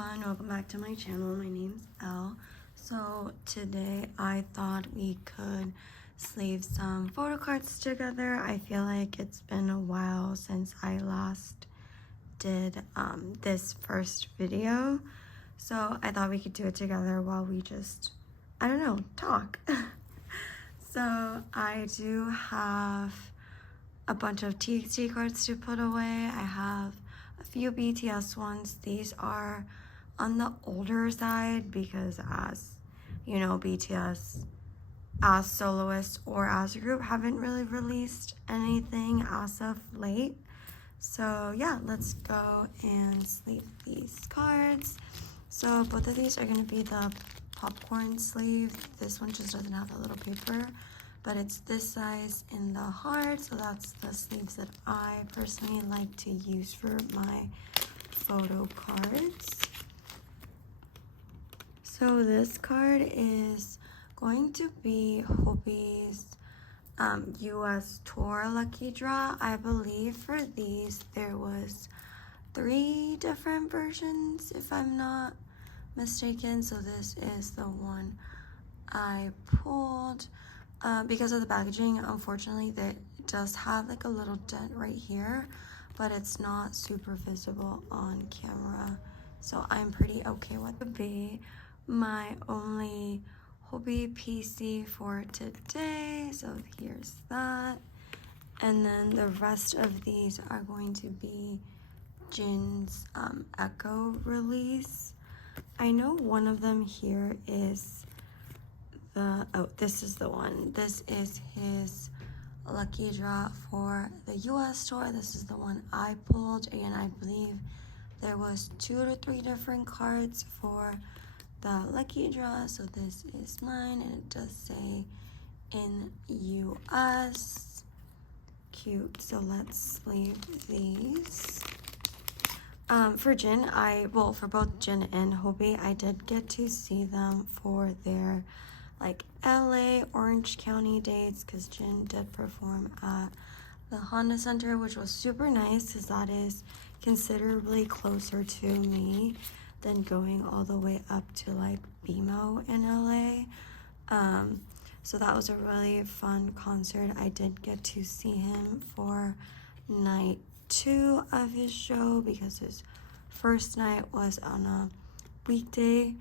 everyone, welcome back to my channel. My name's Elle. So today I thought we could sleeve some photo cards together. I feel like it's been a while since I last did this first video, so I thought we could do it together while we just, I don't know, talk. So I do have a bunch of TXT cards to put away. I have a few BTS ones. These are on the older side because, as you know, BTS as soloists or as a group haven't really released anything as of late. So yeah, let's go and sleeve these cards. So both of these are going to be the popcorn sleeve. This one just doesn't have that little paper, but it's this size in the heart, so that's the sleeves that I personally like to use for my photo cards. So this card is going to be Hobi's US tour lucky draw. I believe for these there was 3 different versions, if I'm not mistaken. So this is the one I pulled. Because of the packaging, unfortunately, that does have like a little dent right here, but it's not super visible on camera, so I'm pretty okay with it. Would be my only Hobby PC for today, so here's that. And then the rest of these are going to be Jin's Echo release. I know one of them here is this is the one. This is his lucky draw for the US tour. This is the one I pulled, and I believe there was 2 to 3 different cards for the lucky draw. So this is mine, and it does say in US. Cute. So let's sleeve these. For Jin, for both Jin and Hobie, I did get to see them for their like LA, Orange County dates, because Jin did perform at the Honda Center, which was super nice because that is considerably closer to me than going all the way up to like BMO in LA. So that was a really fun concert. I did get to see him for night 2 of his show because his first night was on a weekday,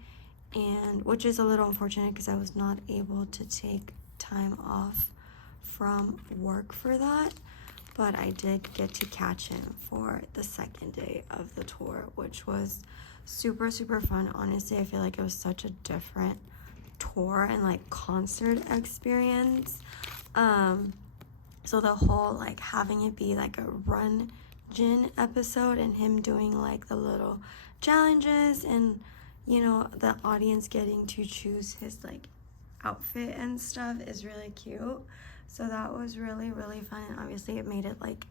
and which is a little unfortunate because I was not able to take time off from work for that, but I did get to catch him for the second day of the tour, which was super fun. Honestly, I feel like it was such a different tour and like concert experience. So the whole like having it be like a Run Jin episode and him doing like the little challenges and, you know, the audience getting to choose his like outfit and stuff is really cute. So that was really fun, and obviously it made it like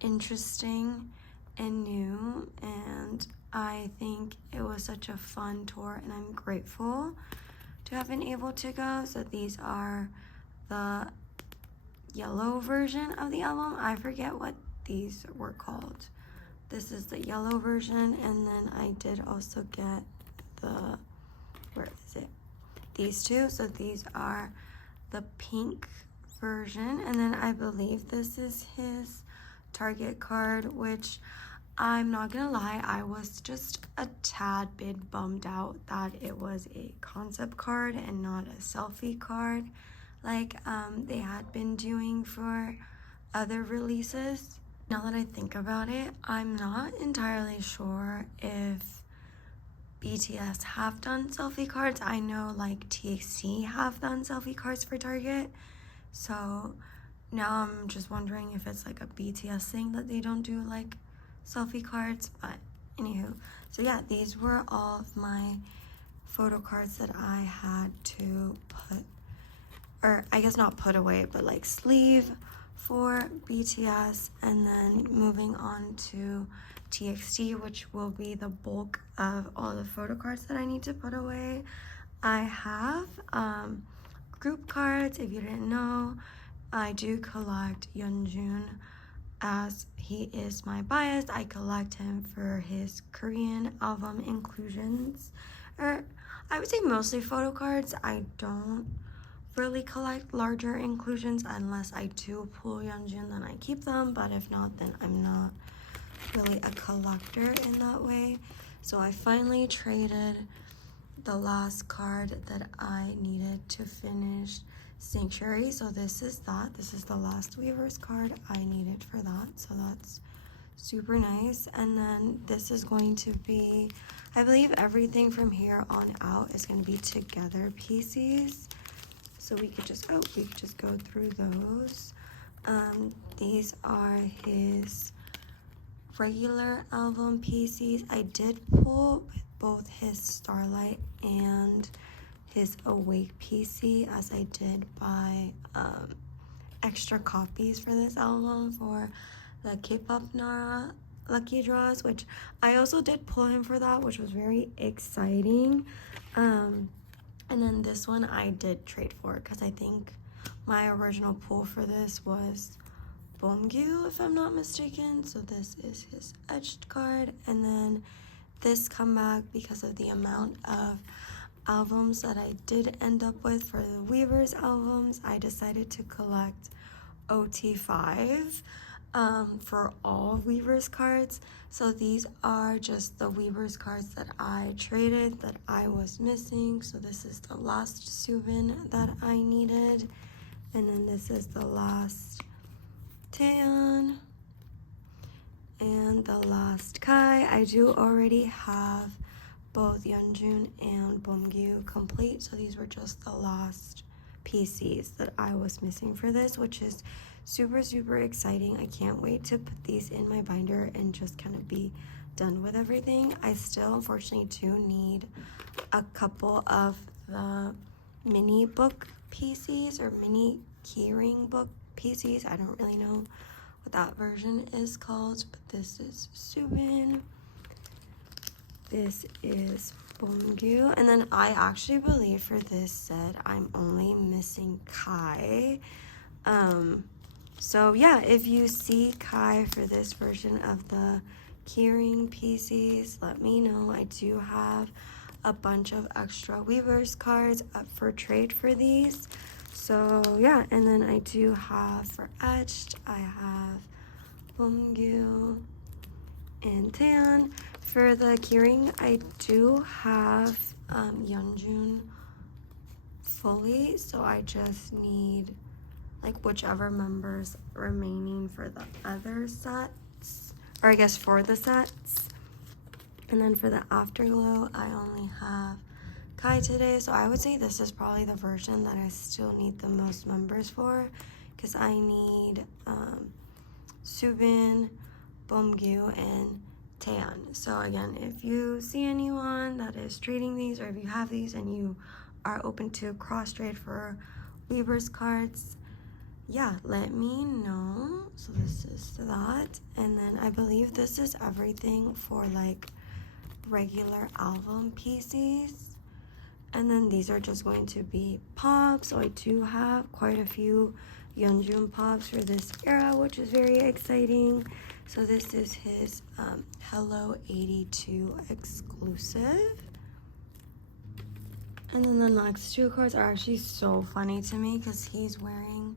interesting and new, and I think it was such a fun tour, and I'm grateful to have been able to go. So these are the yellow version of the album. I forget what these were called. This is the yellow version, and then I did also get these 2. So these are the pink version, and then I believe this is his Target card, which I'm not gonna lie, I was just a tad bit bummed out that it was a concept card and not a selfie card like they had been doing for other releases. Now that I think about it, I'm not entirely sure if BTS have done selfie cards. I know like TXT have done selfie cards for Target, so now I'm just wondering if it's like a BTS thing that they don't do like selfie cards. But anywho, so yeah, these were all of my photo cards that I had to put, or I guess not put away, but like sleeve for BTS. And then moving on to TXT, which will be the bulk of all the photo cards that I need to put away. I have group cards. If you didn't know, I do collect Yeonjun as he is my bias. I collect him for his Korean album inclusions, or I would say mostly photo cards. I don't really collect larger inclusions unless I do pull Yeonjun, then I keep them, but if not, then I'm not really a collector in that way. So I finally traded the last card that I needed to finish Sanctuary. So this is the last Weavers card I needed for that, so that's super nice. And then this is going to be, I believe everything from here on out is going to be together pieces. So we could just go through those. These are his regular album pieces. I did pull both his Starlight and his Awake PC, as I did buy extra copies for this album for the Kpop Nara lucky draws, which I also did pull him for that, which was very exciting. And then this one I did trade for, because I think my original pull for this was Bomgyu, if I'm not mistaken. So this is his etched card. And then this comeback, because of the amount of albums that I did end up with for the Weavers albums, I decided to collect OT5 for all Weavers cards. So these are just the Weavers cards that I traded that I was missing. So this is the last Subin that I needed, and then this is the last Taeyeon and the last Kai. I do already have both Yeonjun and Bomgyu complete, so these were just the last PCs that I was missing for this, which is super exciting. I can't wait to put these in my binder and just kind of be done with everything. I still unfortunately do need a couple of the mini book PCs or mini keyring book PCs. I don't really know what that version is called, but this is Subin, this is Bomgyu, and then I actually believe for this set I'm only missing Kai. So yeah, if you see Kai for this version of the keyring PCs, let me know. I do have a bunch of extra Weavers cards up for trade for these. So yeah, and then I do have for etched, I have Bomgyu and Taeyeon. For the keyring, I do have Yeonjun fully, so I just need like whichever members remaining for the other sets, or I guess for the sets. And then for the Afterglow, I only have Kai today, so I would say this is probably the version that I still need the most members for, because I need Subin, Bomgyu, and Taeyeon. So again, if you see anyone that is trading these, or if you have these and you are open to cross trade for Weavers cards, yeah, let me know. So this is that, and then I believe this is everything for like regular album PCs. And then these are just going to be pops. So I do have quite a few Yeonjun pops for this era, which is very exciting. So this is his Hello 82 exclusive. And then the next two cards are actually so funny to me because he's wearing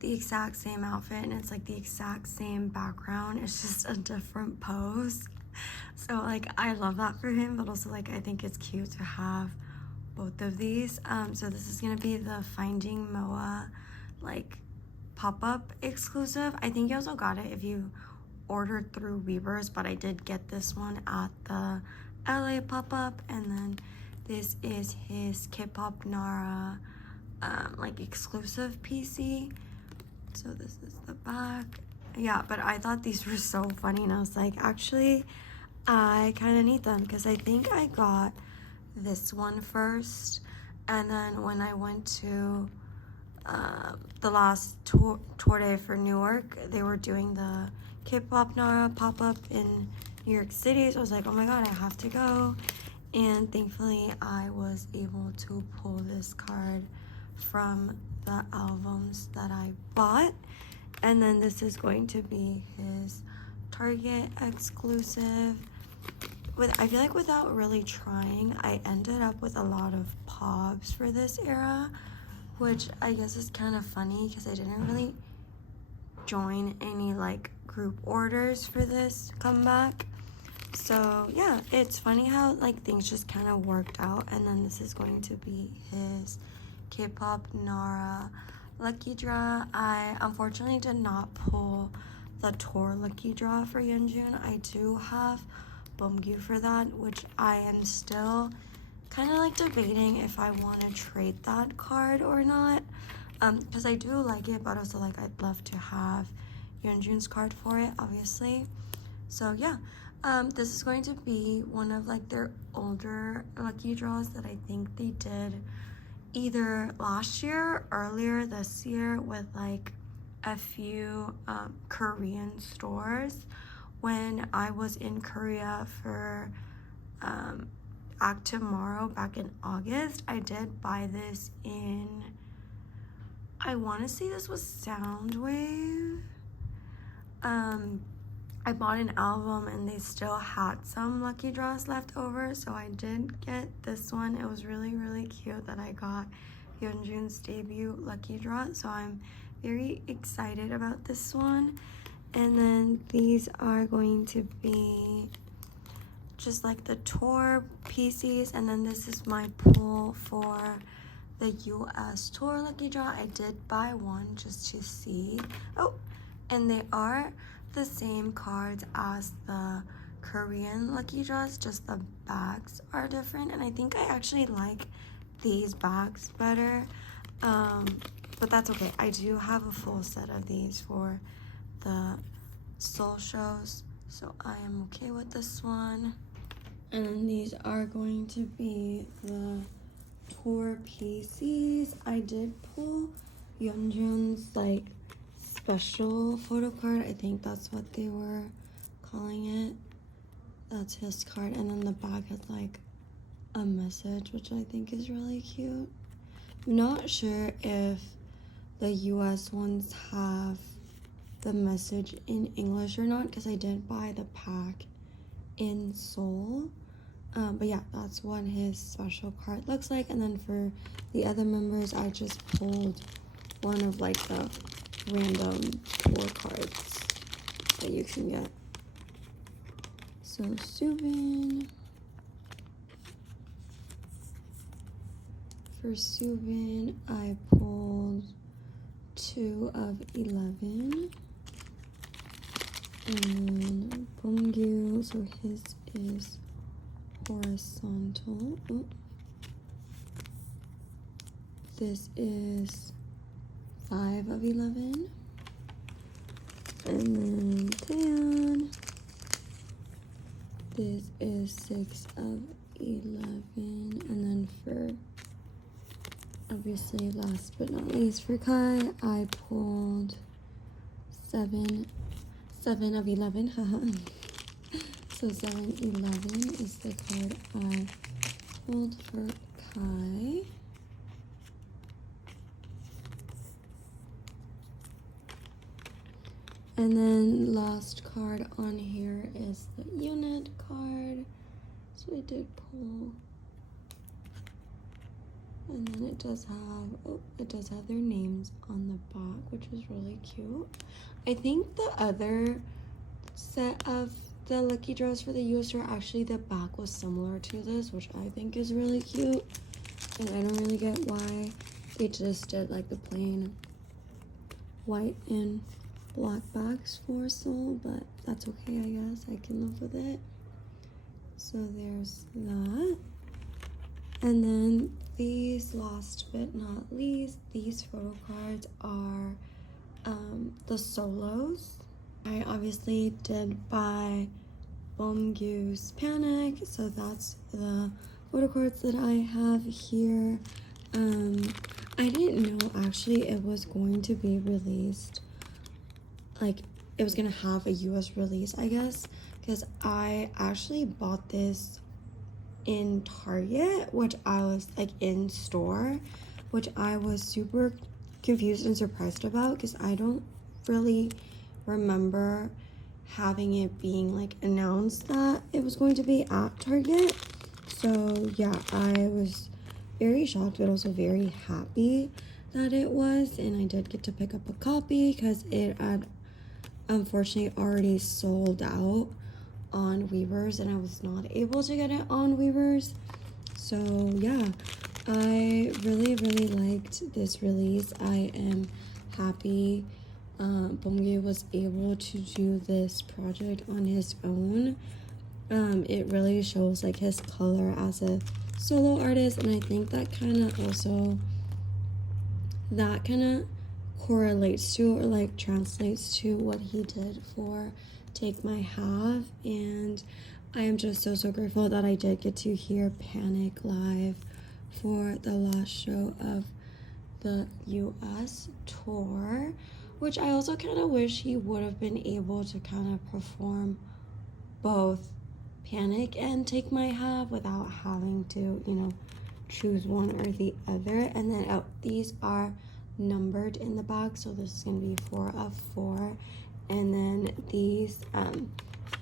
the exact same outfit and it's like the exact same background. It's just a different pose. So like I love that for him, but also like I think it's cute to have both of these. So this is gonna be the Finding Moa like pop-up exclusive. I think you also got it if you ordered through Weavers, but I did get this one at the LA pop-up. And then this is his Kpop Nara like exclusive PC. So this is the back. Yeah, but I thought these were so funny and I was like, actually I kind of need them because I think I got this one first, and then when I went to the last tour day for Newark, they were doing the K-pop Nara pop-up in New York City, so I was like, oh my god, I have to go. And thankfully I was able to pull this card from the albums that I bought. And then this is going to be his Target exclusive. I feel like without really trying, I ended up with a lot of pobs for this era, which I guess is kind of funny because I didn't really join any like group orders for this comeback. So yeah, it's funny how like things just kind of worked out. And then this is going to be his K-pop Nara lucky draw. I unfortunately did not pull the tour lucky draw for Yeonjun. I do have Beomgyu for that, which I am still kind of like debating if I want to trade that card or not, because I do like it, but also like I'd love to have Yeonjun's card for it, obviously. So yeah, this is going to be one of like their older lucky draws that I think they did either last year or earlier this year with like a few Korean stores. When I was in Korea for Act Tomorrow back in August, I did buy this in, I want to say this was Soundwave. I bought an album and they still had some lucky draws left over, so I did get this one. It was really, really cute that I got Yeonjun's debut lucky draw, so I'm very excited about this one. And then these are going to be just like the tour pieces, and then this is my pull for the US tour lucky draw. I did buy one just to see. Oh, and they are the same cards as the Korean lucky draws, just the bags are different, and I think I actually like these bags better, but that's okay. I do have a full set of these for the Seoul shows, so I am okay with this one. And then these are going to be the tour pieces. I did pull Yeonjun's like special photo card. I think that's what they were calling it. That's his card, and then the bag has like a message, which I think is really cute. I'm not sure if the US ones have the message in English or not, because I did buy the pack in Seoul. But yeah, that's what his special card looks like. And then for the other members, I just pulled one of like the random tour cards that you can get. So Subin. For Subin, I pulled 2 of 11. And then Beomgyu, so his is horizontal. Oh. This is 5 of 11. And then Taeyeon, this is 6 of 11. And then for, obviously last but not least, for Kai, I pulled 7 of 11. Haha. So 7-11 is the card I pulled for Kai. And then last card on here is the unit card. So I did pull. And then it does have their names on the back, which is really cute. I think the other set of the lucky draws for the US tour, actually the back was similar to this, which I think is really cute. And I don't really get why they just did like the plain white and black backs for Seoul, but that's okay, I guess. I can live with it. So there's that. And then these, last but not least, these photo cards are the solos. I obviously did buy Beomgyu's Panic, so that's the photo cards that I have here. I didn't know actually it was going to be released, like it was gonna have a US release, I guess, because I actually bought this in Target, which I was like in store, which I was super confused and surprised about because I don't really remember having it being like announced that it was going to be at Target. So yeah, I was very shocked but also very happy that it was, and I did get to pick up a copy because it had unfortunately already sold out on Weavers and I was not able to get it on Weavers. So yeah, I really liked this release. I am happy Bongyu was able to do this project on his own. It really shows like his color as a solo artist, and I think that kind of correlates to or like translates to what he did for Take My Half. And I am just so grateful that I did get to hear Panic live for the last show of the US tour, which I also kind of wish he would have been able to kind of perform both Panic and Take My Half without having to, you know, choose one or the other. And then these are numbered in the back, so this is gonna be 4 of 4. And then these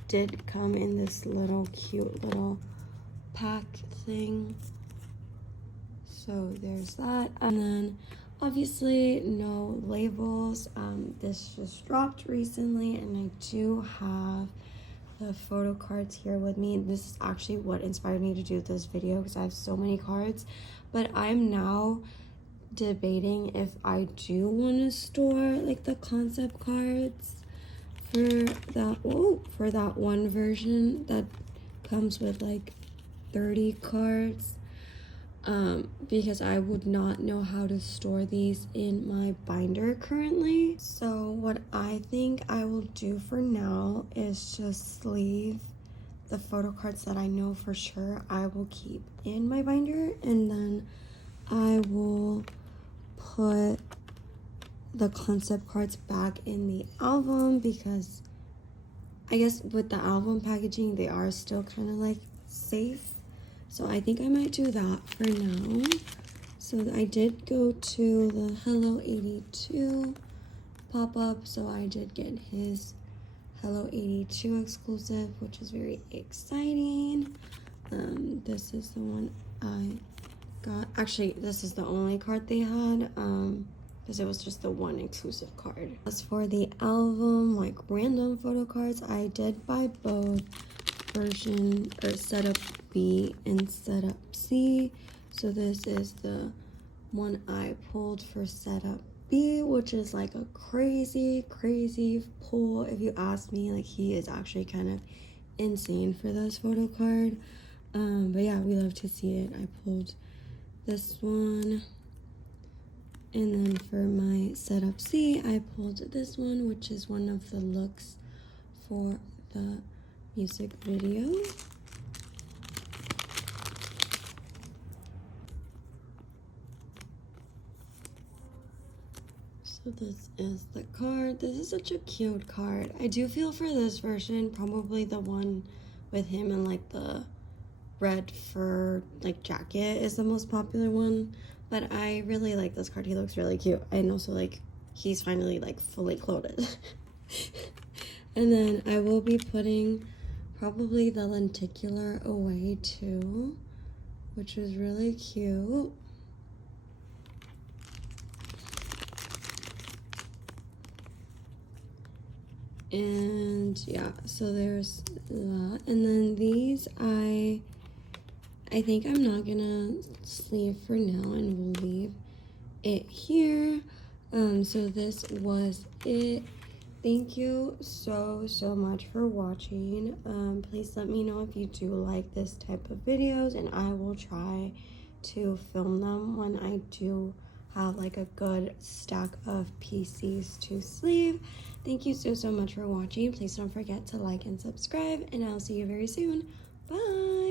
did come in this little cute little pack thing, so there's that. And then obviously no labels. This just dropped recently, and I do have the photo cards here with me. This is actually what inspired me to do this video because I have so many cards, but I'm now debating if I do want to store like the concept cards for that one version that comes with like 30 cards, because I would not know how to store these in my binder currently. So what I think I will do for now is just sleeve the photo cards that I know for sure I will keep in my binder, and then I will put the concept cards back in the album, because I guess with the album packaging they are still kind of like safe. So I think I might do that for now. So I did go to the Hello 82 pop-up, so I did get his Hello 82 exclusive, which is very exciting. This is the one I got. Actually, this is the only card they had, because it was just the one exclusive card. As for the album, like random photo cards, I did buy both version or setup B and setup C. So this is the one I pulled for setup B, which is like a crazy pull if you ask me. Like, he is actually kind of insane for this photo card. But yeah, we love to see it. I pulled this one, and then for my setup C I pulled this one, which is one of the looks for the music video. So this is the card. This is such a cute card. I do feel for this version, probably the one with him and like the red fur like jacket is the most popular one, but I really like this card. He looks really cute, and also like he's finally like fully clothed. And then I will be putting probably the lenticular away too, which is really cute. And yeah, so there's that. And then these I think I'm not gonna sleeve for now, and we'll leave it here. So this was it. Thank you so much for watching. Please let me know if you do like this type of videos, and I will try to film them when I do have like a good stack of PCs to sleeve. Thank you so much for watching. Please don't forget to like and subscribe, and I'll see you very soon. Bye.